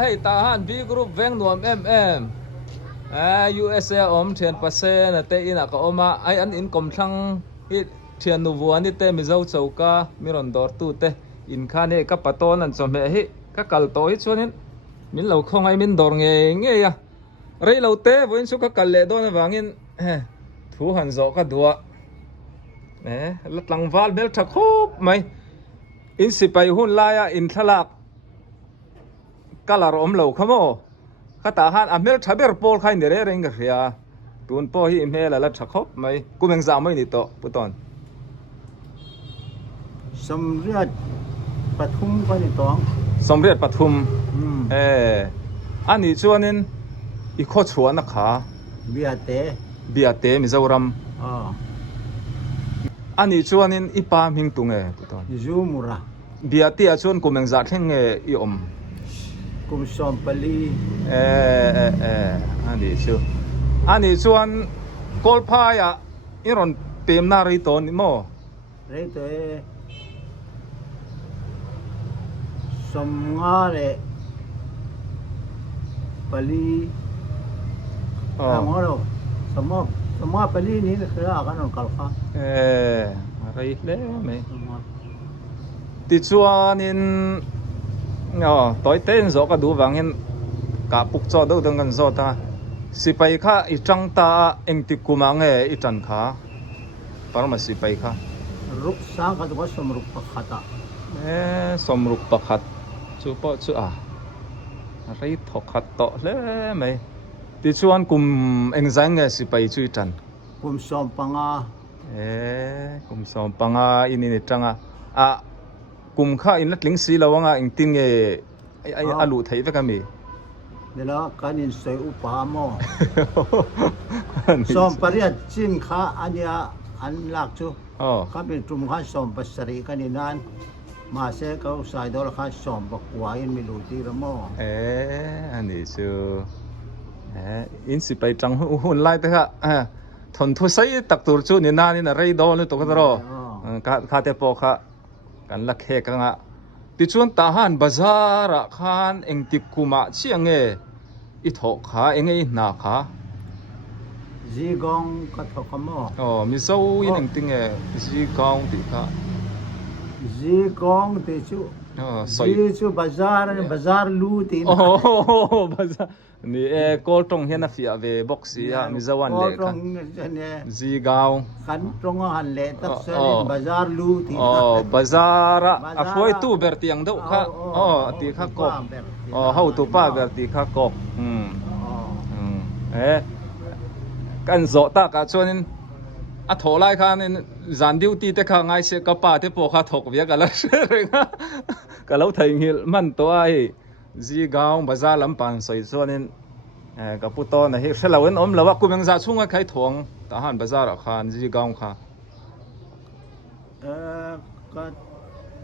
ให้ตาหันบีกรุ๊ปแวงนวมUSA เทียนปัสเซนเตอินักอมาไออันอินกมทั้งอิเทียนนูวัวนี่เตมิเจ้าเจ้ากามิรอนดอร์ตูเตอินคาเนกับปะโตนันสมัยฮิก็กัลโตฮิชวนินมินเหล่าคงไอมินดอร์เงี้ยเรื่องเราเตะวันสุกกัลเลดอนวางินทูหันโจก็ดัวลัดหลังวาลเบลทักคบไหมอินสิไปหุ่นลายอินทลักกัลารอมเหล่าขโมข้าตาหันอเมริกาเบอร์โพลใครเนี่ยเร่งกันเสียตุนพ่อฮิเมลลัดทักคบไหมกูยังจำไม่นิโตปุตตอนสมเด็จปทุมก็นี่ต้องสมเด็จปทุมอันนี้ชวนนินอีกข้อชวนนะคะเบียเตมิจารัมอันนี้ชวนนินอีปามิงตุงปุตตอนยูมุระเบียเตชวนกูยังจัดเฮงอีอมกุมสอมปลีอันนี้ชวนกอลพายะอีรอนเต็มนาริโตนิโมเรโตสมงาเลปลีงอโรสมปลีนี่คืออาการของกัลฟ้าอะไรเล่ไหมติดชวนนินต่อยเต้นโซก็ดูวังเห็นกับปุกโซดูดังกันโซตาสิไปข้าอีจังตาเองติกุมังอีจันข้าปรมาสิไปข้ารุกสร้างกันตัวสมรุปปะขัดสมรุปปะขัดชูปะชูอะไรถกขัดโตเลยไหมติดชวนกุมเองจังสิไปช่วยจันกุมสอมปังกุมสอมปังอินี่จังกุมข้าอินัดลิงสีละวังอิงติงไออาลูไทยไปกันมีเดี๋ยวการอินใส่อุปาโมสอมปริยัติจินข้าอันยาอันลักจูข้าเป็นจุ่มข้าสอมปัสสรีกันนี่นั่นมาเสกเขาใส่ดอลข้าสอมปักวายินมิลูตีละโมอันนี้ชูอินสิไปจังหุ่นไล่แต่ค่ะทนทุใส่ตักตัวจูนี่นั่นนี่นะไรโดนเลยตัวกันรอข้าเตปอค่ะกันลักเฮกังติชวนตาหันบาซาระขานเองติกุมาเชียงอิทอกขาเองนาขาจีกองก็ทอกมอมิโซยินเองติงจีกองติขาจีกองติชูจีชูบาซาร์ลูติบาซาร์นี่กอลตรงเห็นนะฟิอาเวบ็อกซี่มิจาวันเล็กจีกาวขันตรงหันเล็กตักเส้นบาซาร์ลูติบาซาระช่วยตู้เบอร์ตียงดูค่ะตีข้ากบเฮาตู้ป้าเบอร์ตีข้ากบกันโจตากาชวนโถไล่ข้านี่จันดิวตีแต่ข้าไงเสกป้าที่พวกข้าถกเวียกันแล้วเรื่องกันแล้วถึงหิลมันตัวไอ้จีกาวบาซาลำปันใส่ส่วนนี้กับปุตตอนเฮ้ยเสลาวันแล้วว่ากูยังจะช่วงใครถ่วงทหารบาซาระคานจีกาวค่ะ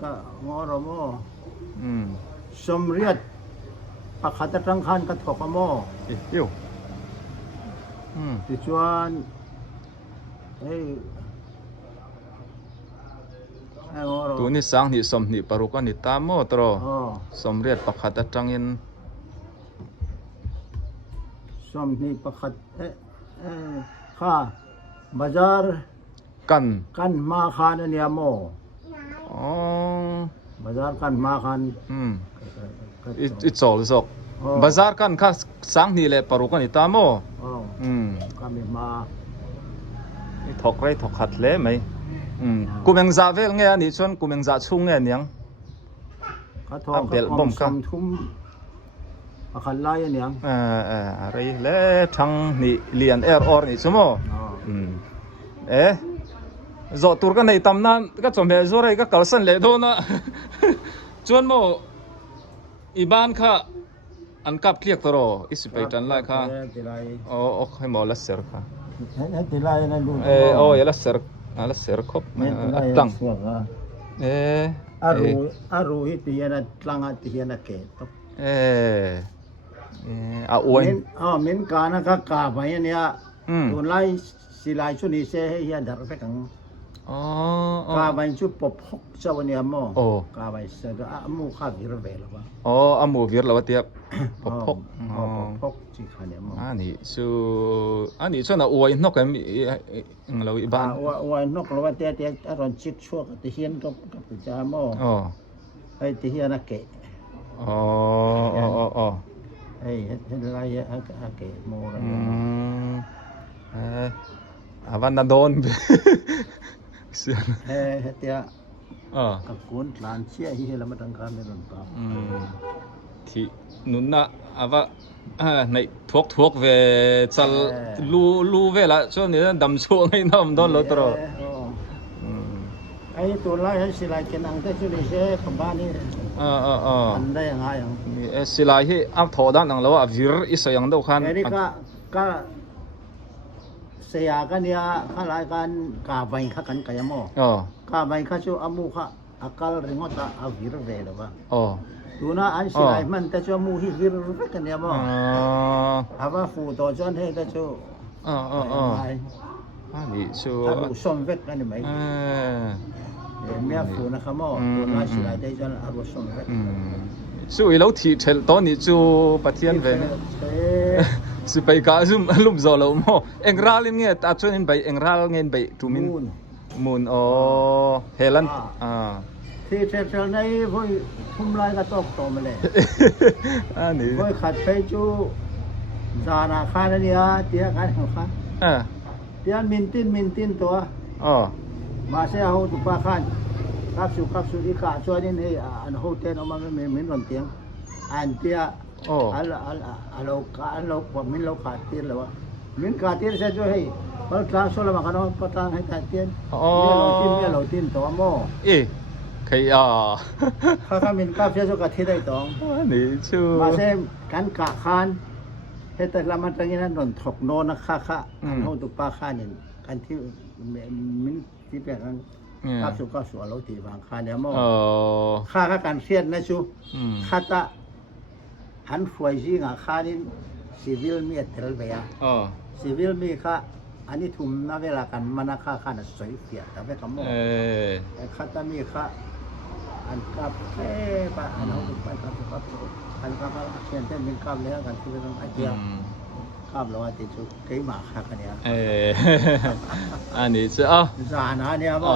ก็งอรโมสมเรียดปะขัดตั้งขันก็ถกโมอยู่ติชวนตัวนี้สังนี่สมนี่ปรุกันนี่ตามโมตรอสมเรียดประคัดจังยินสมนี่ประคัดข้าบาซาร์กันมาคานเนี่ยโมบาซาร์กันมาคานอิจอลสกบาซาร์กันข้าสังนี่แหละปรุกันนี่ตามโมก็มีมาถกไรถกขัดเละไหมกูยังจะเวลเงี้ยนี่ชวนกูยังจะชุ่งเงี้ยยังเปลี่ยนบ่มกันทุ่มขันไล่ยังอะไรเละทั้งนี่เลียนอร์นี่ใช่ไหมจอดตัวกันในตำนานก็จมเหตุอะไรก็เก่าสั้นเลยโดนนะชวนโมอีบ้านค่ะอันกับเคลียกตรออิสไปจันไล่ค่ะให้หมอลัสเซอร์ค่ะติไลนั่นดูยลัสเซอร์ลัสเซอร์ครบตั้งอารูฮิติยานะตั้งฮิติยานะเกตอวยเม้นการนะก็กาไปเนี่ยตัวไล่สิไลชุนีเซ่ให้ยาดักไปกัง อ๋อก าบันชุบปบพกเจ้าวันนี้มั้ง โอ้ กาบันเสด็จมูข้าวิรเวลวะ อ๋ออามูวิร์แล้วว่าเตียบพกพก อ๋อพกจีขันเนี่ยมั้ง อันนี้ชื่ออันนี้ส่วนอวยนกกันมีเราอีบ้าน วันนกเราว่าเตี้ยอารมณ์ชิดชั่วกับที่เฮียนกับปิจามั้ง อ๋อ ไอ้ที่เฮียนักเกะ อ๋ออ๋ออ๋อ ไอ้เห็นไรอะเกะโมอะไร วันนั้นโดนเสีย เตี้ย อ๋อ กับคุณหลานเชี่ยที่เรามาตั้งการในรถปั๊ม ที่นุ่นนะว่าในทวกเวจัลลูเวละช่วงนี้ดำช่วงให้น้ำโดนรถตรอ ไอ้ตัวไล่ให้สิไลกินอังเตจุลิเช่ของบ้านนี่อันได้ยังไงอย่าง สิลายที่อักถอด้านหลังแล้ววิร์อิสยังเดียวกัน ไอ้นี่ก็เสียกันเนี่ยข้าหลายกันกาใบข้ากันกายมอกาใบข้าชูอามูข้าอากาลริงอตาอาวิร์เวลวะ อ๋อ ดูนะอันสิไลมันแต่ชูอามูฮิวิร์เวกันเนี่ยมออาว่าฟูตัวจนให้แต่ชูอันนี้ชัว อารูสมเวกันนี่ไหมเมียฟูนะครับมอตัวน่าสิไลได้จนอารูสมเวกสู้อีเราที่เทลตอนนี้จูปะเทียนเวนสิไปกาซุมลุมโซโลโมเอ็งราลเงี้ยตัดชนไปเอ็งราลเงี้ยไปทูมินมูนอ๋อเฮลันที่เทลในพวกทุ่มลายกระตกโตมาเลยอันนี้พวกขัดไปจูจานาคาเนี่ยเตี้ยกันของข้าเตี้ยมินตินตัวมาเสียหูตุปาขันครับสุดอีกาช่วยนี่นี่อันโฮเทลออกมาไม่เหมือนรอนเตียงอันเตี้ยเราผมมินเราขาดเตียนแล้ววะมินขาดเตียนเสียช่วยให้พอทรานส์โซลมากันเอาพอทรานให้ขาดเตียนเนี่ยเราตินตัวโม่ใครอ่ะข้ามินกาเสียช่วยกับที่ได้ตองนี่ชื่อมาเสียกันกะคานให้แต่ละมันตรงนี้นั่นโดนถกโนนะค่ะอันโฮตุปาขันนี่กันที่มินที่เป็นกันครับสุก็สวยเราตีบางค่าเนี่ยมั่งค่าการเสียดนะชูค่าตาหันฝอยจีงาค่านี่ซีวิลมีเทลเบียซีวิลมีค่าอันนี้ทุ่มน่าเวลากันมันค่าน่ะสวยเสียแต่ไม่คำมั่งค่าตามีค่าอันกับปะอันเอาไปครับอันกับเขียนเส้นเป็นกับแล้วกันที่เป็นไอเดียครับเราติดชุดเกี่ยมาค่ะกันเนี่ยอันนี้จะจานะเนี่ยบ่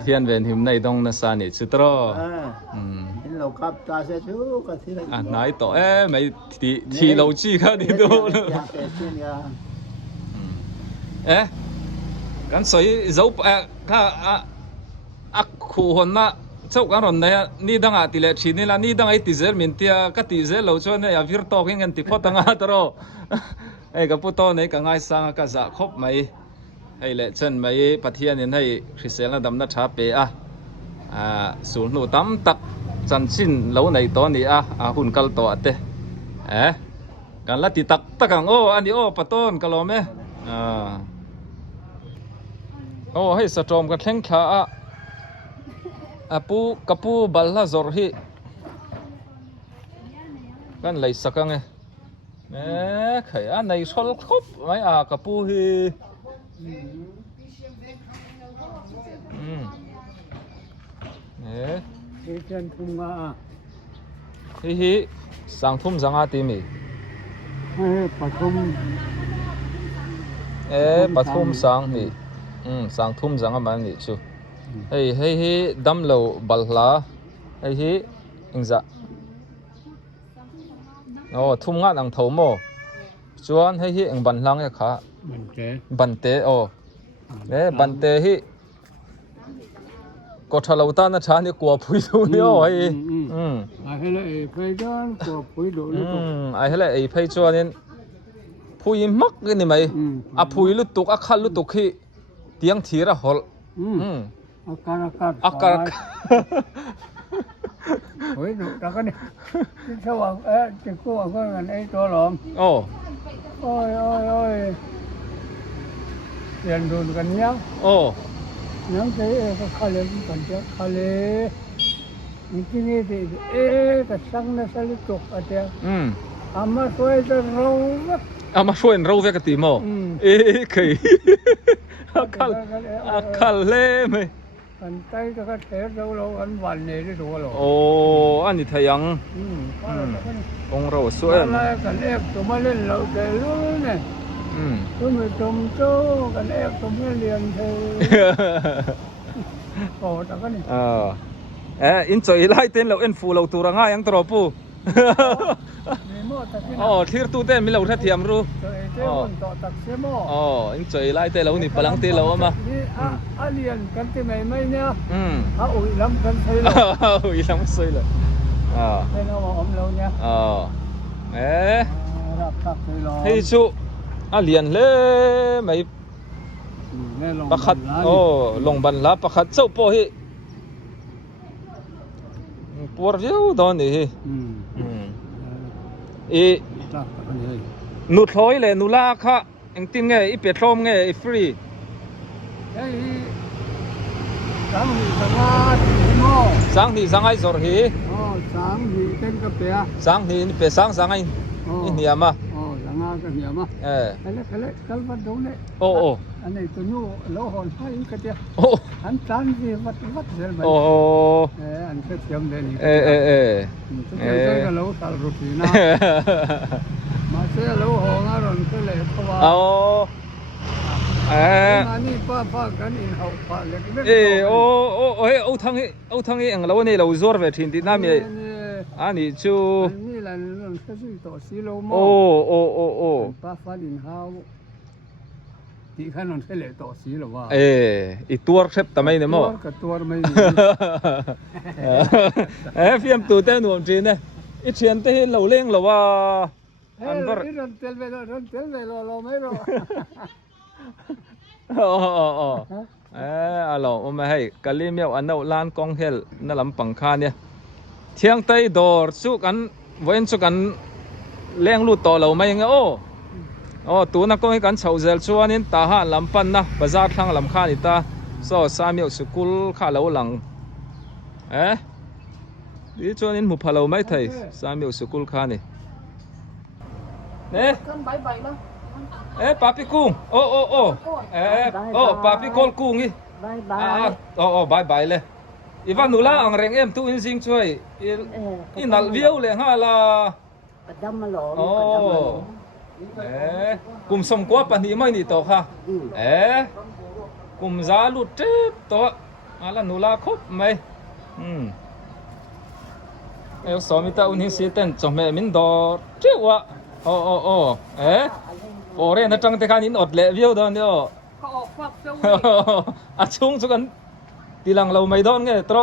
เทียนเวนหิมในตรงนั้นสานี่สุดรอเห็นเรากับตาเสียชูก็ที่ไหนไหนต่อไม่ที่เราจี้กันนี่ดูกันสวยเจ้าข้าอักคู่คนน่ะเจ้ากันรอนเนี่ยนี่ดังอาติเลชินี่ละนี่ดังไอติเซลมินเตียก็ติเซลเราชวนเนี่ยวิร์ตอกิงกันติพอตั้งอาตรอไอ้กับพุทโธเนี่ยก็ง่ายสังก็จะครบไหมไอ้เละเช่นไหมปะเทียนให้คริสเตียนดำนัดชาเปสูนหนูตั้มตักจันชินเราในตอนนี้หุ่นกัลโตเตกันละติตักกังอันนี้ปะต้นกะลอมให้สะจอมกันแข่งขาปูกับปูบัลลาจอร์ฮีกันเลยสักกังใครในชอลครบไหมกับปูฮีเชิญทุ่มมาฮีสังทุ่มสังอาติมีปฐมปฐมสังนี่สังทุ่มสังอามันนี่ชูเฮ้ยดำเราบัลลาเฮ้ยอิงซะทุ่มงานอังเทาโมชวนเฮ้ยอิงบันลังเนี่ยค่ะบันเตบันเตฮีก็ทะเลาะตานะชาเนี่ยกลัวพุยดูเนี่ยไอ้ให้เลยไอ้จวนกลัวพุยดูนี่ให้เลยไอ้จวนนี่พุยมักนี่ไหมพุยลุตุกขันลุตุกฮีเตียงทีระหอลอาการโอ้ยดูตากันนี่ชาวจะกู้ก็เงินไอ้ตัวหลอมโอ้ยเรียนดูกันเนี้ยยังจะก็ขาเล่นกันเจ้าขาเล่นที่นี่ที่ก็ช่างน่าสลิดตกอะไรอามาช่วยเราอามาช่วยเราเวกติโมเคย akal le me กันไตก็เทเราอันวันนี้ที่ตัวเรา โอ้อันนี้ทยังองเราสวย อะไรกันเอฟตัวมาเล่นเราแต่รู้เนี่ยก็ไม่จมโจ้กันเอฟตัวไม่เรียนเธอโอ้แต่ก็นี่อินจอยไล่เต้นเราเอ็นฟูเราตัวง่ายยังตรอปูอ๋อที่ตู้เต้นมีเราถ้าเทียมรู้อ๋ออินจอยไล่เต้นเรานี่พลังเต้นเรามาอาเรียนกันที่ไม่เนี่ยอุ้ยล้ำกันใช่หรออุ้ยล้ำใช่เลยเป็นเราอมเราเนี่ยรับทักใช่หรอให้ชูอาเรียนเลยไม่ประคัดโอ้ลงบันลับประคัดเจ้าพ่อฮีปวดเยอะตอนนี้นุดถอยเลยนุลาค่ะเอ็งติงไงอีเป็ดลมไงอีฟรีสังที่สังไอ้สรหีสังที่เต็มกระเปียสังที่นี่เป็ดสังไอ้อินเดียมาสังอากันเดียมาเละกัลวัดตรงนี้โอ้อันนี้ตัวนู้โลหะให้กันเดียอันสังที่วัดเสร็จไหมอันเชื่อมเด่นตัวก็โลสัลรูปีน่ามาเสียโลหะงารอนก็เลยเพราะว่ามานี่ป้ากันอินเขาป้าเล็กโอ้เอาทั้งนี้อังเราเนี่ยเราจอร์เวทินที่น้ำเนี่ยอันนี้ชูนี่แหละนั่นก็คือตัวสีโลโมป้าฟ้าดินเฮาที่ขนมเสลตัวสีหรือว่าอีตัวเช็บทำไมเนี่ยมั้งตัวไม่ฟิล์มตัวเต้นหนุ่มจีนเนี่ยอีเชียนเต้นเราเล่งหรือว่าอันก็รันเตลเวลเราไม่รู้เราไม่ให้กะลิมเยาอันนั้นล้านกองเฮลนั่นลำปังคาเนี่ยเที่ยงไตดอร์สุกันเว้นสุกันเลี้ยงลูกต่อเราไม่ยังตัวนักก็ให้กันเฉาเซลชวนนี่ตาหันลำปันนะบาซาร์ทางลำคานี่ตาโซ่สามีสกุลข้าเราหลังดิชวนนี่หมู่พะเราไม่ไทยสามีสกุลข้านี่เนี่ยปาปิกุ้งโอ้ปาปิโกลกุ้งนี่บายบายเลยอีวันนูล่าอังเร่งตู้อินซิงช่วยอีนัลวิวเลยฮะล่ะดำมาหล่อกลุ่มสมกว่าปันนี้ไม่นี่ต่อค่ะกลุ่มซาลุดเจ็บต่ออะไรนูล่าครบไหมสอมิตาอุนิสิเต้นจงแม่มินดอเจ้าวะโอ้เรนนัดจังเตคานินอดเละวิวดอนเดียวชุ่งสุกันตีหลังเราไม่ดอนไงตรอ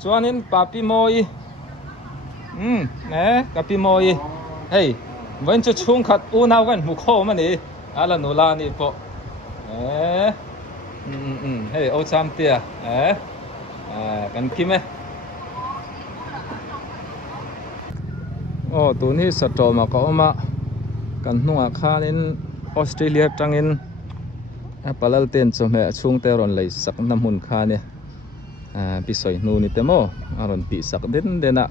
ชวนนินปาปิโมยกับปิโมยเฮ้ยวันจะชุ่งขัดอูน่าวันมุขโอมันนี่อะไรนูลานี่พอเฮ้ยเอาจำเตียกันคิมตัวนี้สตอมาก็มากันนัวข้านินออสเตรเลียจังอินปลาเต้นสมัยช่วงเตอรอนเลยสักน้ำหุ่นข้าเนี่ยพิสอยนูนี่เต็มอ่ะอารอนปีสักเด่นอ่ะ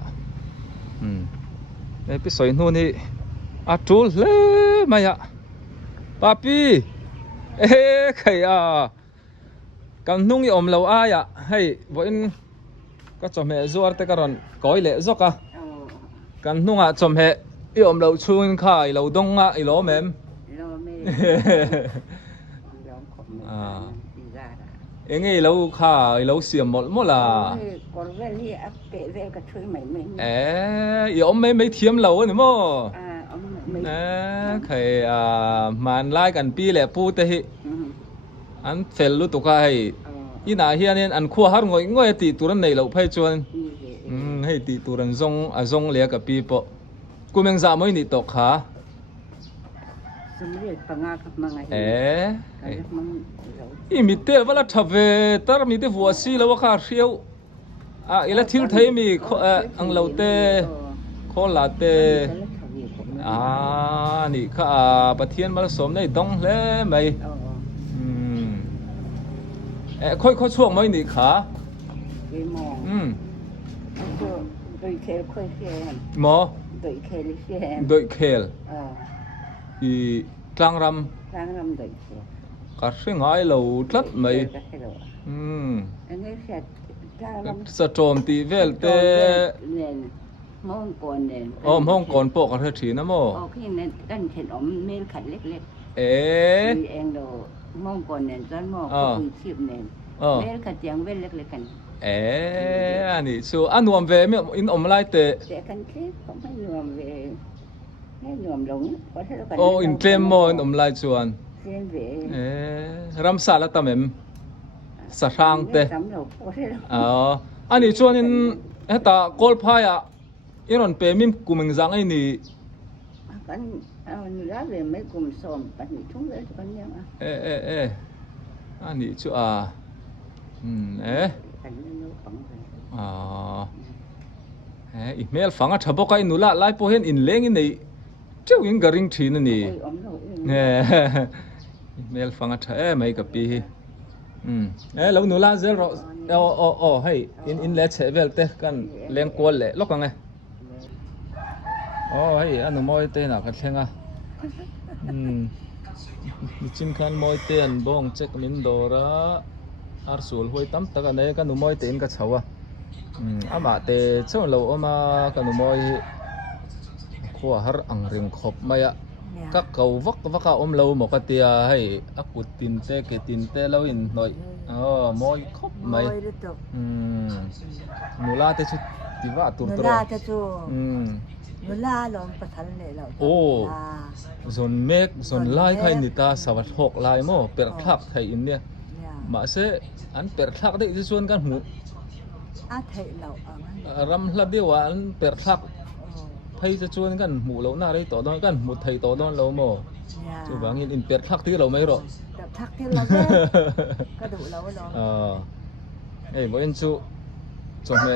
พิสอยนูนี่จูลเลยมายะป้าปีใครกันนุ่งยอมเราให้วันก็สมัยจวดแต่กันรอนก้อยเละจกกันนุ่งสมัยยอมเราช่วยข้าเราดงอีล้อแม่เอ็งเราข้าเราเสียหมดละยอมไม่เทียมเราเนี่ยมั้งใครมันไล่กันปีแหละพูดแต่อันเฟลรู้ตัวใครอีน่าเฮียเนี่ยอันขั้วหันง่อยตีตัวนั้นในเราไปชวนให้ตีตัวนั้นซงเลี้ยกับปีปะกูยังจะไม่หนีตกขาอีมิเตอร์ว่าละทับเวตร์มิเตอร์หัวซีแล้วว่าข้าเชียวอีละทิลไทยมีอังเราเตโคลาเตนี่ข้าประเทียนมาสมในดงเลยไหมค่อยช่วงไม่หนีขาหมอโดยเคลอีกลางรำ cả sinh ai lâu lắm mày anh ấy sẽ ra làm sa trộm tì vel tê nên mong còn nên hong còn bộ cả thứ nó mò khi nên anh thiện mail khẩn ล็ก ế ๆเองเรามองก่อนเนี่ยตอนมองก็คุยชิบเนี่ยเมลขัดยังเว้นเล็กๆกัน ế anh ấy chú anh nuông về miệng in lại tê แต่กันที่เขาไม่รวมเวให้รวมลงเพราะถ้าเรา ô in tlem mò in lại chuan เส้นเว ế ram sa là tầm em sa sang tê สำหรับเพราะถ้าเรา anh ấy chuan in hết ta call phai à in on pe mim kumeng zang ai ni กันเอาละเวไม่กลุ่มสมปันทุ่งเลยกันยังอ่ะ ế anh ấy chú à ế กันนู้นฝังกัน email phanga thabo kai nula lai po hen in leng in nei cheu in garing thin ani คุยอมเราเอง email phanga tha mai ka pi lo nula zel ro o hey in le che vel te kan leng kwal le lokang e hey anu moi te na ka thlenga ni chin khan moi te an bong check min dora ar sul hoi tam taka nei ka nu moi te in ka chawa ama te chon lo ama ka nu moi khwa har ang ring khop maya ka kau vaka lo mo ka tia hei akut tin te ke tin te lo in noi moi khop mai nula te chu tiwa tur tur nula te chu nula lom pathan le lo zon mek zon lai khai ni ta sawat hok lai mo per thak thai in ne ma se an per thak de ji chuan kan hu a thai lo ram hla dewa an per thak thai cha chuan kan mu lo na rei to don kan mu thai to don lo mo chu bangin in per thak ti lo mai ro thak ti lo me ka du lo lo bo en chu chom me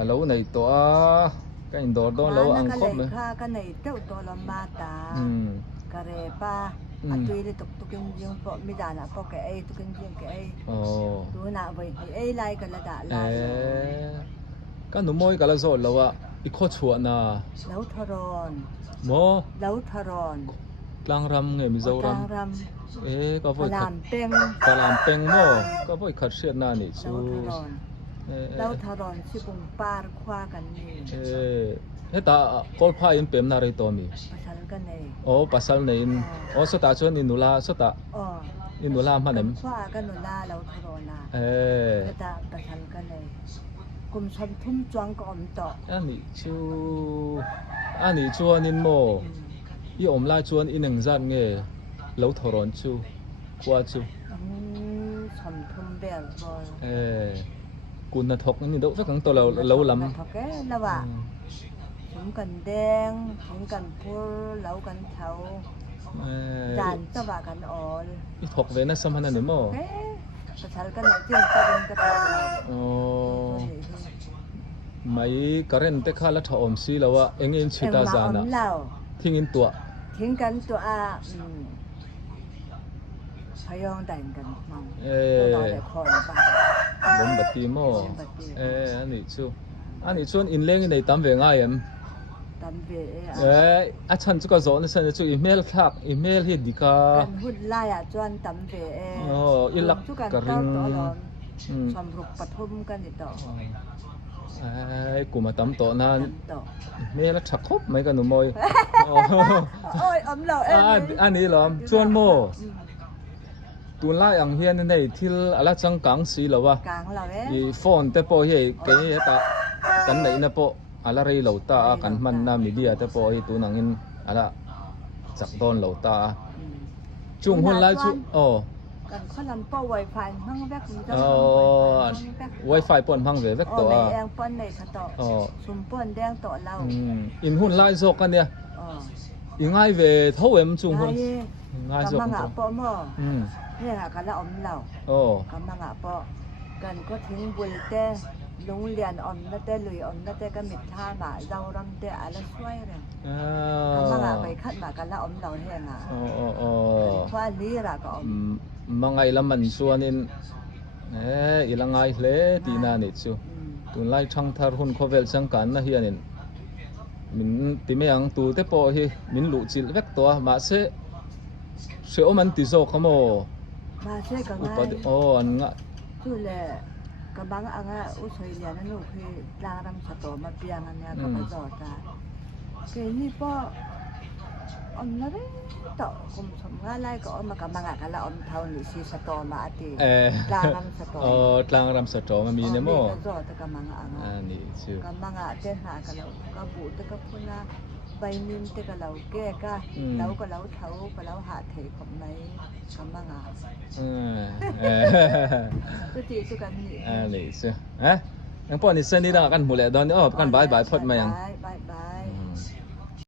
a lo nei to a ka in dor don lo ang khop me ka nei teu to lo ma ta ka re pa a tui le tuk tukin jing po mi da na po ke ai tukin jing ke ai tu na vai ti ai lai ka la da lai ka nu moi ka la zo lo a i kho chua na lo tharon mo lo tharon tlang ram nge mi zo ram ka voi ka lam peng mo ka voi khat siat na ni chu lo tharon si bung par khwa kan ni heta kol pha in pem na rei to mi pasal kan nei pasal nei in so ta chuan in nula so ta in nula ma nem khwa kan nula lo tharon na heta pasal kan nei kum chom thum chuang ko om to ani chuan in mo i om lai chuan in eng zat nge lo thoron chu kwa chu chom thum bel bol kun na thok ni do vek ang to lo lam thok ke lawa thum kan deng thum kan phur lo kan thau dan to ba kan ol i thok ve na sam hana ni mo pasal kan nei tin ka din ka mai karen te khala tha om si lawa engin chita jana thing in tua thing kan tua phayong dan kan mang lo le khon ba bom bati mo ani chuan in leng nei tam ve ngai em tam ve a chan chu ka zo na san chu email thak email hi dika kan hut la ya chuan tam ve ilak ka ring som ruk pathum kan ni to kuma tam to na me la thak khop mai ka nu moi ôi lo ani lom chuan mo tun lai ang hian nei thil ala chang kang si lawa kang lo i phone te po hi ke ta kan nei na po ala rei lo ta kan man na media te po hi tu nang in ala chak don lo ta chung hun lai chu kan kholam po wifi mang vek mi do wifi pon mang ve vek to ang pon nei tha to sum pon deng to lau in hun lai zo kan ya i ngai ve tho em chung hun ngai zo kan po mo ne ha ka la om lau kan ma po kan ko thing bul te lung lian om na te lui om na te ka mit tha ma zau ram te ala swai re kan ma bai khat ma ka la om lau he nga kwa li ra ka om mangai laman chuanin ilangai hle tina ni chu tun lai thang thar hun khovel chang kan na hianin min ti me ang tu te po hi min lu chil vek to ma se เสียวมันติโซขโม มาช่วยกัน อุ ไง ปติโอ้อันงะ คือแหละกำบังอ่างอุสอยเลียนั่นลูกคือลางรำสตอมาเปียงอันเนี้ยก็ไปจอดตาเกนี่ป้ออมนะเด้ต่อคุมสมงาไล่ก็อมมากำบังอ่ะกันละอมเท่านี่ซีสตอมาอติลางรำสตอ โอ้ตลางรำสตอมันมีเนโม จอดแต่กำบังอ่ะ อันนี้ชื่อก ำบังอ่ะเต้นหากันแล้วก็บูแต่ก็พุ่นละใบนินแต่ก็เราแก้ก็เราก็เราเท้าก็เราหาเทของไหนกำบังอ่ะ ก็จีสุกันนี่ อันนี้ชื่อฮะยังป้อนนี่เส้นนี่ดังกันหมดเลยตอนนี้อ๋อกันบายพอดมายัง บ